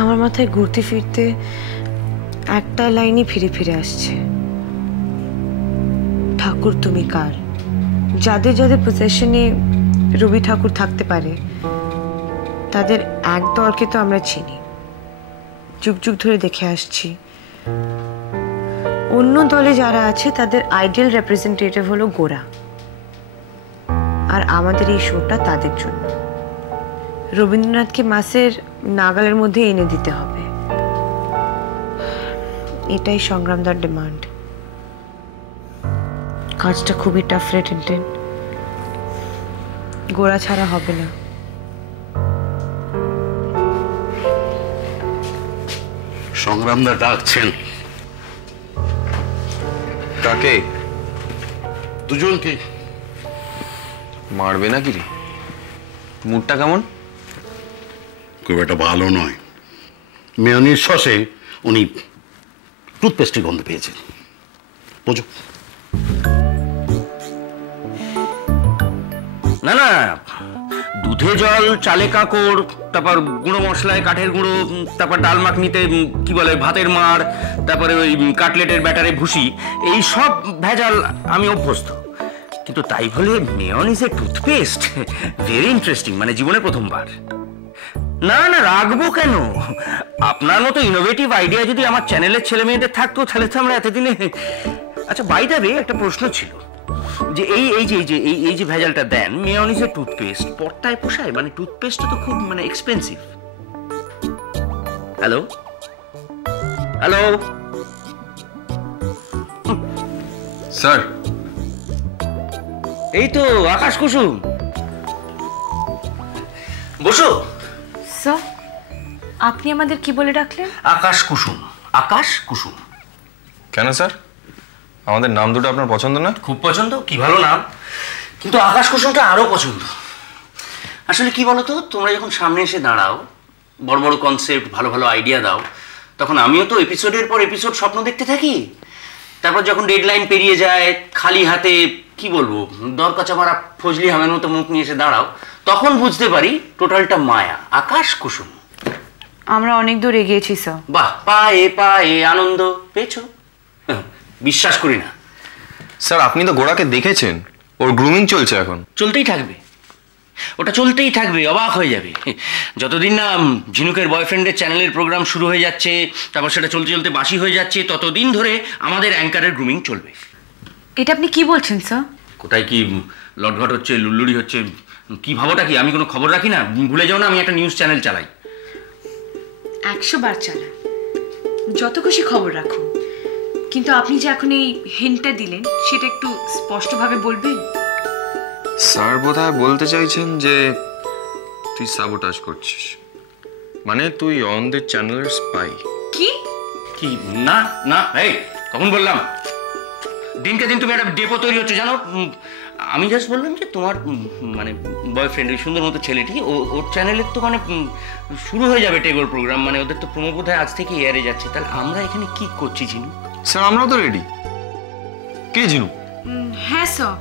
আমার মাথায় ঘুরতে ফিরতে একটা লাইনই ফিরে ফিরে আসছে, ঠাকুর তুমি কার। যাদের যাদের পজিশনে রবি ঠাকুর থাকতে পারে তাদের এক দলকে তো আমরা চিনি, যুগ যুগ ধরে দেখে আসছি। অন্য দলে যারা আছে তাদের আইডিয়াল রিপ্রেজেন্টেটিভ হলো গোরা, আর আমাদের এই শোটা তাদের জন্য। রবীন্দ্রনাথকে মাসের নাগালের মধ্যে এনে দিতে হবে, এটাই সংগ্রামদার ডিমান্ড। কাজটা খুবই টাফ রে টেনটেন, গোরা ছাড়া হবে না। সংগ্রামদা ডাকছেন। কাকে? দুজনকে। মারবে নাকি রে? মুডটা কেমন? খুব একটা ভালো নয়। মেয়নির সসে উনি টুথপেস্টের গন্ধ পেয়েছেন, বুঝো? না না, দুধে জল, চালে কাঁকড়, তারপর গুঁড়ো মশলায় কাঠের গুঁড়ো, তারপর ডাল মাখনিতে কি বলে ভাতের মাড়, তারপরে ওই কাটলেটের ব্যাটারে ভুসি, এই সব ভেজাল আমি অভ্যস্ত। কিন্তু তাই বলে মেয়নিজে টুথপেস্ট, ভেরি ইন্টারেস্টিং, মানে জীবনে প্রথমবার। না না, রাখবো কেন? আপনার মতো ইনোভেটিভ আইডিয়া যদি আমার চ্যানেলের ছেলে মেয়েদের থাকতো তাহলে তো আমরা এতদিনে। আচ্ছা, বাই দ্য ওয়ে, একটা প্রশ্ন ছিল যে এই যে ভেজালটা দেন মেয়নিজের টুথপেস্ট, পট্টায় পোষায়? মানে টুথপেস্টটা তো খুব মানে এক্সপেন্সিভ। হ্যালো হ্যালো স্যার, এই তো আকাশ কুসুম, বসো। স্যার, আপনি আমাদের কি বলে ডাকলেন? আকাশ কুসুম, আকাশ কুসুম। কেন স্যার, আমাদের নাম দুটো আপনার পছন্দ না? খুব পছন্দ, কি ভালো নাম, কিন্তু আকাশ কুসুমটা আরো পছন্দ। আসলে কি বলতো, তোমরা যখন সামনে এসে দাঁড়াও, বড় বড় কনসেপ্ট, ভালো ভালো আইডিয়া দাও, তখন আমিও তো এপিসোডের পর এপিসোড স্বপ্ন দেখতে থাকি। তারপর যখন ডেডলাইন পেরিয়ে যায়, খালি হাতে কি বলবো, দরকাচা মারা ফজলি আহমের মতো মুখ নিয়ে এসে দাঁড়াও, তখন বুঝতে পারি টোটালটা মায়া। আকাশ কুসুম। আমরা অনেক দূর এগিয়েছি স্যার। বাহ, পায়ে পায়ে আনন্দ পেয়েছো? বিশ্বাস করি না। স্যার, আপনি তো গোড়াকে দেখেছেন, ওর গ্রুমিং চলছে এখন। চলতেই থাকবে, ওটা চলতেই থাকবে, অবাক হয়ে যাবে। যতদিন না ঝিনুকের বয়ফ্রেন্ডের চ্যানেলের প্রোগ্রাম শুরু হয়ে যাচ্ছে, তারপর সেটা চলতে চলতে বাসি হয়ে যাচ্ছে, ততদিন ধরে আমাদের অ্যাঙ্কারের গ্রুমিং চলবে। এটা আপনি কি বলছেন স্যার? কোথায় কি লটঘট হচ্ছে, লুল্লুড়ি হচ্ছে, কি ভাবোটা কি? আমি কোনো খবর রাখি না? ভুলে যাও না আমি একটা নিউজ চ্যানেল চালাই। 100 বার চালান, যত খুশি খবর রাখুন, কিন্তু আপনি যে এখন এই হিন্টটা দিলেন সেটা একটু স্পষ্টভাবে বলবেন। স্যার বোধহয় বলতে চাইছেন যে তুই সাবোটাজ করছিস, মানে তুই অনদের চ্যানেলের স্পাই। কি কি? না না, এই কখন বললাম? দিনকে দিন তুমি একটা ডেপো তৈরি হচ্ছে, জানো। আমি জাস্ট বললাম যে তোমার মানে বয়ফ্রেন্ড, ওই সুন্দর মতো ছেলেটি, ওর চ্যানেলের তো মানে শুরু হয়ে যাবে টেগোর প্রোগ্রাম, মানে ওদের তো প্রোমো বোধহয় আজ থেকে এয়ারে যাচ্ছে। তাহলে আমরা এখানে কি করছি জিনু? স্যার, আমরাও তো রেডি। কে জিনু? হ্যাঁ স্যার,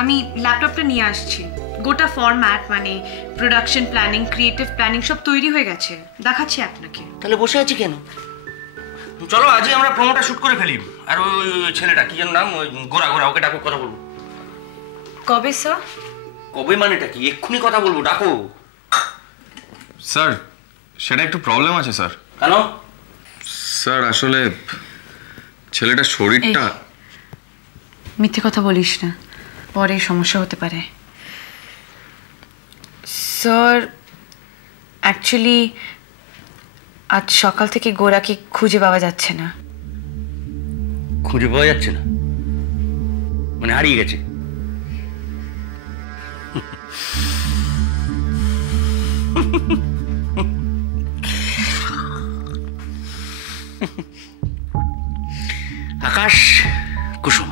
আমি ল্যাপটপটা নিয়ে আসছি। গোটা ফরম্যাট মানে প্রোডাকশন প্ল্যানিং, ক্রিয়েটিভ প্ল্যানিং সব তৈরি হয়ে গেছে, দেখাচ্ছি আপনাকে। তাহলে বসে আছি কেন? চলো আজই আমরা প্রোমোটা শুট করে ফেলি। আর ওই ছেলেটা কি যেন নাম, ওই গোরা, ওকে ডাকো, কথা বলবো। কবে স্যার? কবে মানেটা কি? এক্ষুনি কথা বলবো, ডাকো। স্যার, সেটা একটু প্রবলেম আছে স্যার। কেন? স্যার, আসলে ছেলেটার শরীরটা। মিথ্যে কথা বলিস না, পরে সমস্যা হতে পারে। স্যার, অ্যাকচুয়ালি আজ সকাল থেকে গোরাকে খুঁজে পাওয়া যাচ্ছে না। খুঁজে পাওয়া যাচ্ছে না মানে হারিয়ে গেছে? আকাশ কুসুম।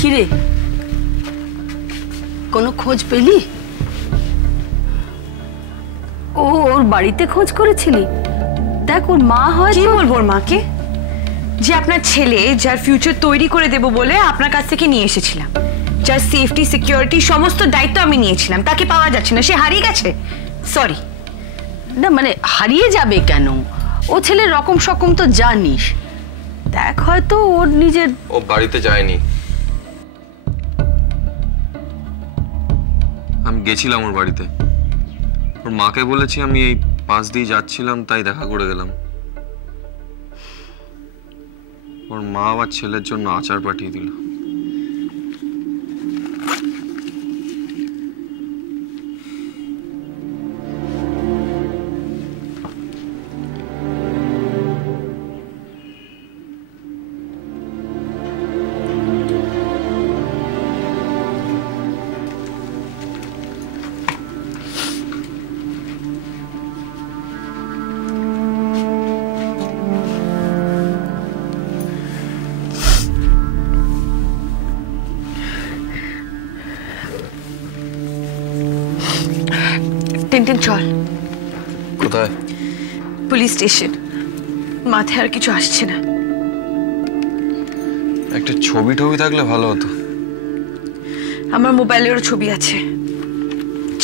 কিরে, কোনো খোঁজ পেলি? ওর বাড়িতে খোঁজ করেছিলি? দেখ ওর মা হয়। কি বলবো ওর মাকে? যে আপনার ছেলে যার ফিউচার তৈরি করে দেব বলে আপনার কাছ থেকে নিয়ে এসেছিলাম, যার সেফটি সিকিউরিটি সমস্ত দায়িত্ব আমি নিয়েছিলাম, তাকে পাওয়া যাচ্ছে না, সে হারিয়ে গেছে। সরি। না মানে হারিয়ে যাবে কেন? ও ছেলের রকম সকম তো জানিস। দেখ হয়তো ওর নিজের। ও বাড়িতে যায়নি, আমি গেছিলাম ওর বাড়িতে। ওর মাকে বলেছি আমি এই পাশ দিয়ে যাচ্ছিলাম, তাই দেখা করে গেলাম। ওর মা আবার ছেলের জন্য আচার পাঠিয়ে দিল। টিনটিন চল। কোথায়? Police station. মাথায় আর কিছু আসছে না। একটা ছবি টবি থাকলে ভালো হতো। আমার মোবাইলেরও ছবি আছে,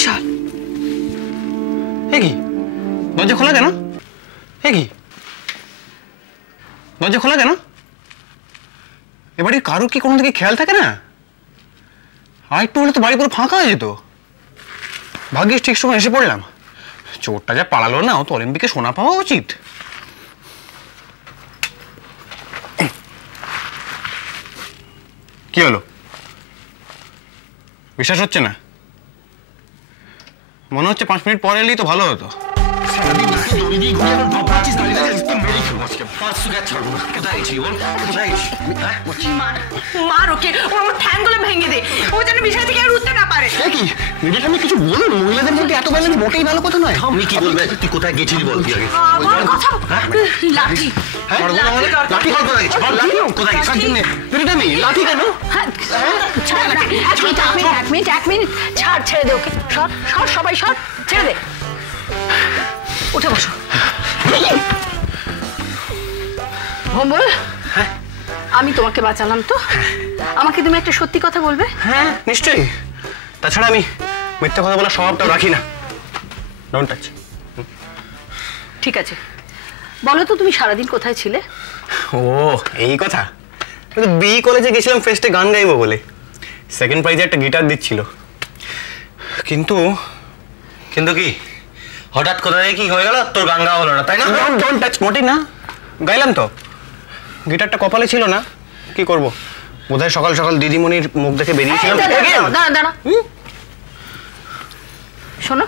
চল। কি দরজা খোলা কেন? কি দরজা খোলা কেন? এবারে কারোর কি কোনো দিকে খেয়াল থাকে না? আর একটু হলে তো বাড়ি পুরো ফাঁকা হয়ে যেত। ভাগ্যিস ঠিক সময় এসে পড়লাম। চোরটা যা পালালো না, ও তো অলিম্পিকে সোনা পাওয়া উচিত। কি হলো? বিশ্বাস হচ্ছে না? মনে হচ্ছে 5 মিনিট পরে এলেই তো ভালো হতো। মার ওকে, ও আমার ঠ্যাংগুলো ভেঙে দে, ও যেন বিছানা থেকে আর উঠতে না পারে। কি নিজের সামনে কিছু বলুন, মহিলাদের মধ্যে এত ব্যালেন্স মোটেই ভালো কথা নয়। আমি কি বলবে? তুই কোথায় গেছিলি বল আগে। আমার কথা লাঠি। লাঠি কোথায় লাঠি কেন? এক মিনিট ছাড়, ছেড়ে দে ওকে। সর সর, সবাই সর, ছেড়ে দে। উঠে বসো। ভম্বল, আমি তোমাকে বাঁচালাম তো, আমাকে তুমি একটা সত্যি কথা বলবে? হ্যাঁ নিশ্চয়ই। তাছাড়া আমি মিথ্যা কথা বলার স্বভাবটা রাখি না। Don't touch. ঠিক আছে, বলো তো তুমি সারাদিন কোথায় ছিলে? ও এই কথা। বি কলেজে গেছিলাম ফেস্টে গান গাইবো বলে। সেকেন্ড প্রাইজে একটা গিটার দিচ্ছিল। কিন্তু কি হঠাৎ কোথায় কি হয়ে গেল? তোর গান গাওয়া হলো না, তাই না? Don't touch. মোটেই না, গাইলাম তো। গিটারটা কপালে ছিল না, কি করব? বোধহয় সকাল সকাল দিদিমণির মুখ দেখে বেরিয়েছিলাম। দাঁড়া, শোনো,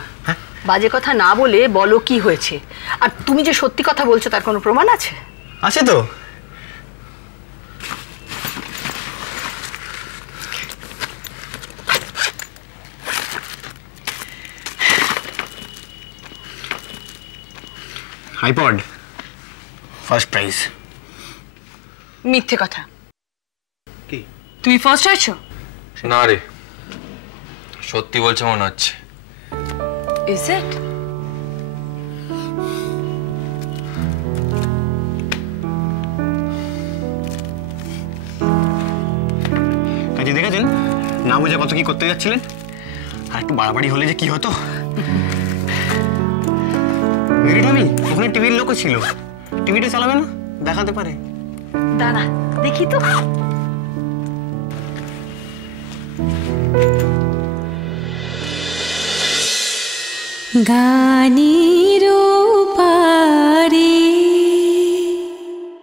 বাজে কথা না বলে বলো কি হয়েছে। আর তুমি যে সত্যি কথা বলছো তার কোনো প্রমাণ আছে? আছে তো। IPod first prize. মিথ্যে কথা। কি তুমি ফার্স্ট হয়েছো? না রে, সত্যি বলছে মনে হচ্ছে। Is it? কাজে দেখেছেন না বুঝে কত কি করতে যাচ্ছিলেন। আর একটু বাড়াবাড়ি হলে যে কি হতো। আমি ওখানে টিভির লোকও ছিল, টিভিটা চালাবে না, দেখাতে পারে। দাঁড়া দেখি তো। গানিরো